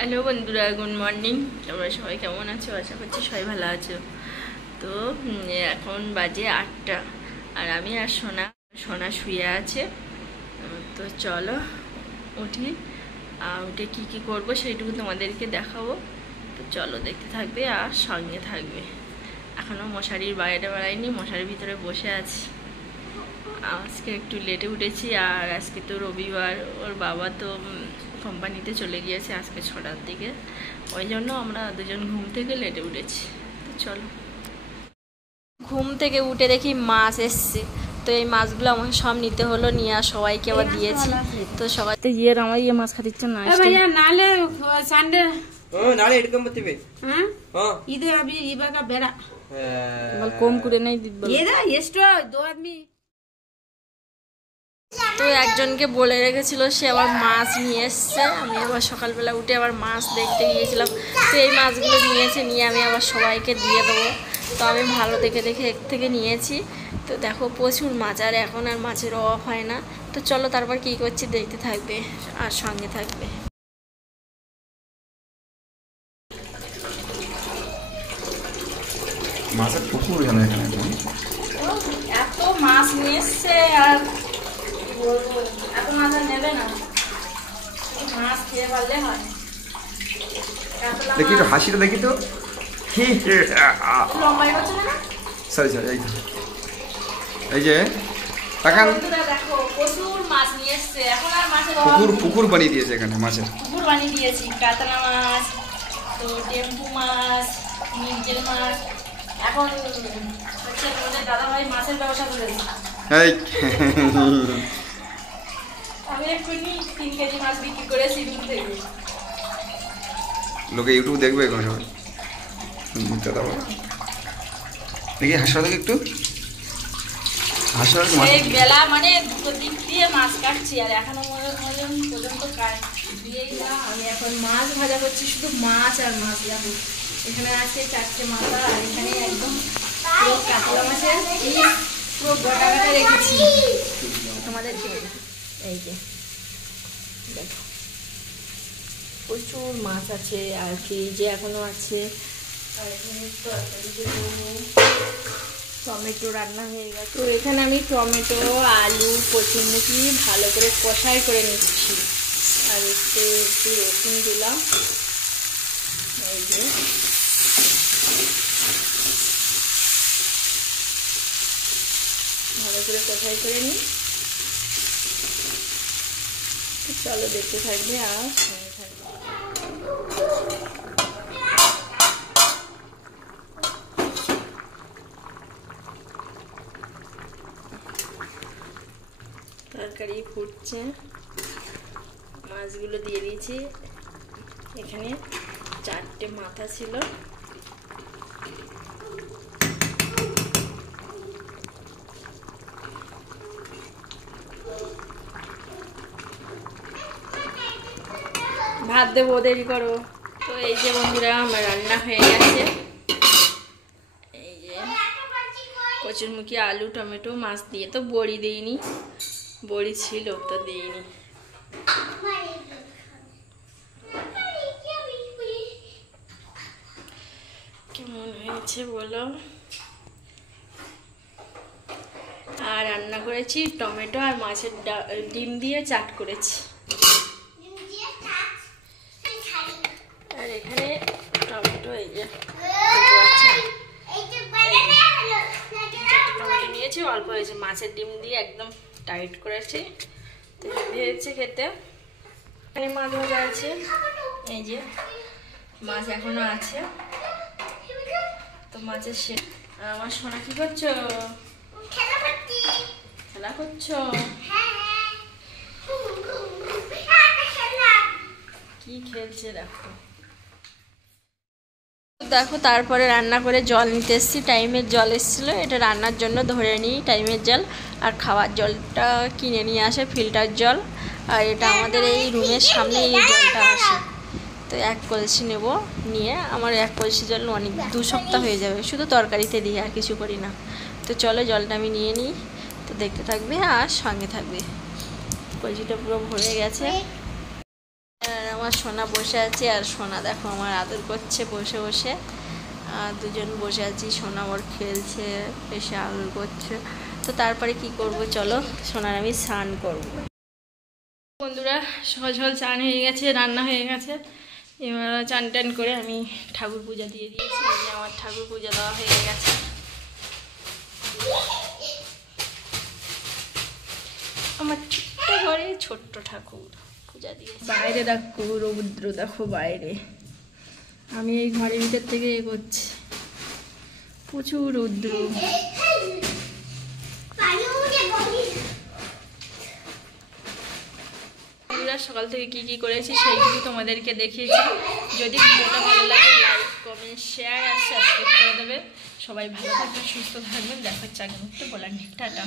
Hello বন্ধুরা, good morning. তোমরা সবাই কেমন আছো? আশা করছি সবাই ভালো আছো। তো এখন বাজে 8টা, আর আমি আর সোনা শুয়ে আছে। তো চলো উঠি, উঠে কী কী করবো সেইটুকু তোমাদেরকে দেখাবো। তো চলো দেখতে থাকবে আর সঙ্গে থাকবে। এখনও মশারির বাইরে বেড়াইনি, মশারির ভিতরে বসে আছি। আজকে একটু লেটে উঠেছি, আর আজকে তো রবিবার, ওর বাবা তো কোম্পানিতে চলে গিয়েছে আজকে 6টার দিকে। ওই জন্য আমরা দুজন ঘুম থেকে লেটে উঠেছি। তো চলো, ঘুম থেকে উঠে দেখি মাছ এসছে। তো এই মাছগুলো আমাকে সব নিতে হলো, নিয়ে আর সবাইকে আবার দিয়েছি। তো সবাই তো আমার মাছ খাতে ইচ্ছা না, ನಾಳೆ ಸಂಡೆ ನಾಳೆ ಹಿಡ್ಕೊಂಬತ್ತೀವಿ. ಇದು ಅಭಿ ಇವಾಗ ಬೇಡ, কম করে নেই দিদি। ಎಷ್ಟು ದೋ ಆದ್ಮಿ। তো একজনকে বলে রেখেছিল, সে আবার মাছ নিয়ে এসছে। আমি আবার সকালবেলা উঠে আবার মাছ দেখতে গিয়েছিলাম। তো এই মাছগুলো নিয়েছে, নিয়ে আমি আবার সবাইকে দিয়ে দেবো। তো আমি ভালো দেখে দেখে এক থেকে নিয়েছি। তো দেখো প্রচুর মাছ, আর এখন আর মাছের অভাব হয় না। তো চলো তারপর কী করছি দেখতে থাকবে আর সঙ্গে থাকবে। মাছের পুকুর এখানে এত মাছ নিয়ে এসছে, আর বলবো এত মাছ আর নেবে না, মাছ খেয়ে পারলে হয়। দেখি তো হাসিটা দেখি তো। লম্বাই করছে না, সরি সরি, এই তো এই যে তাকান, দেখো প্রচুর মাছ নিয়ে এসছে। এখন আর মাছের পুকুর বানিয়ে দিয়েছে এখানে, মাছের পুকুর বানিয়ে দিয়েছি। কাতলা মাছ, তো টেম্পু মাছ, মিরগেল মাছ। এখন হচ্ছে তোমাদের দাদাভাই মাছের ব্যবসা করেছে। এই আমি এক্ষুনি 3 কেজি মাছ বিক্রি করেছি দূর থেকে। লোকে ইউটিউব দেখবে এখন সবাই। দাদা বলো দেখি, হাসা দেখি একটু, হাসা এই বেলা মানে দুটো দিক দিয়ে মাছ কাটছি, আর এখনো পর্যন্ত দিয়েই না। আমি এখন মাছ ভাজা করছি, শুধু মাছ আর মাছ। দেখো এখানে আছে 4টে মাথা, আর এখানে একদম পুরো কাতলা মাছের পুরো গোটা গোটা রেখেছি তোমাদেরকে। এই যে দেখো প্রচুর মাছ আছে, আর ফ্রিজে এখনো আছে। আর এখানে টমেটো রান্না হয়ে গেছে। তো এখানে আমি টমেটো, আলু, কচুরমুখী ভালো করে কষাই করে নিচ্ছি, আর একটু রসুন দিলাম। এই যে ভালো করে কষাই করে নিই। চলো দেখতে থাকবে আর সঙ্গে থাকবে। তরকারি ফুটছে, মাছগুলো দিয়ে দিয়েছি। এখানে 4টে মাথা ছিল। ভাত দেবো, দেরি করো। তো এই যে বন্ধুরা আমার রান্না হয়ে গেছে। এই যে কচুরমুখী, আলু, টমেটো, মাছ দিয়ে। তো বড়ি দিইনি, বড়ি ছিল তো দিইনি। কেমন হয়েছে বলো। আর রান্না করেছি টমেটো আর মাছের ডিম দিয়ে চাট করেছি। আর এখানে টমেটো, এই যে টমেটো নিয়েছি, অল্প হয়েছে। মাছের ডিম দিয়ে একদম টাইট করেছি, তো হয়েছে খেতে। এখানে মাছ ভাজা আছে, এই যে মাছ এখনো আছে। তো মাছের আমার সোনা কি করছো? খেলা করছো? কি খেলছে দেখো। দেখো তারপরে রান্না করে জল নিতে এসেছি। টাইমের জল এসেছিলো, এটা রান্নার জন্য ধরে নিই টাইমের জল। আর খাওয়ার জলটা কিনে নিয়ে আসে ফিল্টার জল। আর এটা আমাদের এই রুমের সামনে এই জলটা আসে। তো 1 কলসি নেব, নিয়ে আমার 1 কলসি জল অনেক 2 সপ্তাহ হয়ে যাবে। শুধু তরকারিতে দিই, আর কিছু করি না। তো চলো জলটা আমি নিয়ে নিই। তো দেখতে থাকবে আর সঙ্গে থাকবে। কলসিটা পুরো ভরে গেছে। আর আমার আমার সোনা বসে আছে, আর সোনা দেখো আমার আদর করছে বসে বসে। আর দুজন বসে আছি, সোনা ওর খেলছে, এসে আদর করছে। তো তারপরে কি করব, চলো সোনার আমি স্নান করব। বন্ধুরা সহজ সহজ চান হয়ে গেছে, রান্না হয়ে গেছে। এবার চান টান করে আমি ঠাকুর পূজা দিয়ে দিয়েছি। আমার ঠাকুর পূজা দেওয়া হয়ে গেছে। আমার ছোট্ট ঘরে ছোট্ট ঠাকুর পূজা দিয়েছি। বাইরে দেখো রৌদ্র, দেখো বাইরে, আমি এই ঘরের ভিতর থেকে করছি, প্রচুর রৌদ্র। সকাল থেকে কি কি করেছি সেইগুলো তোমাদেরকে দেখিয়েছি। যদি ভিডিওটা ভালো লাগে লাইক কমেন্ট শেয়ার আর সাবস্ক্রাইব করে দেবে। সবাই ভালো থাকবেন, সুস্থ থাকবেন। দেখা হচ্ছে আগামী একটা বলার নেই। টাটা।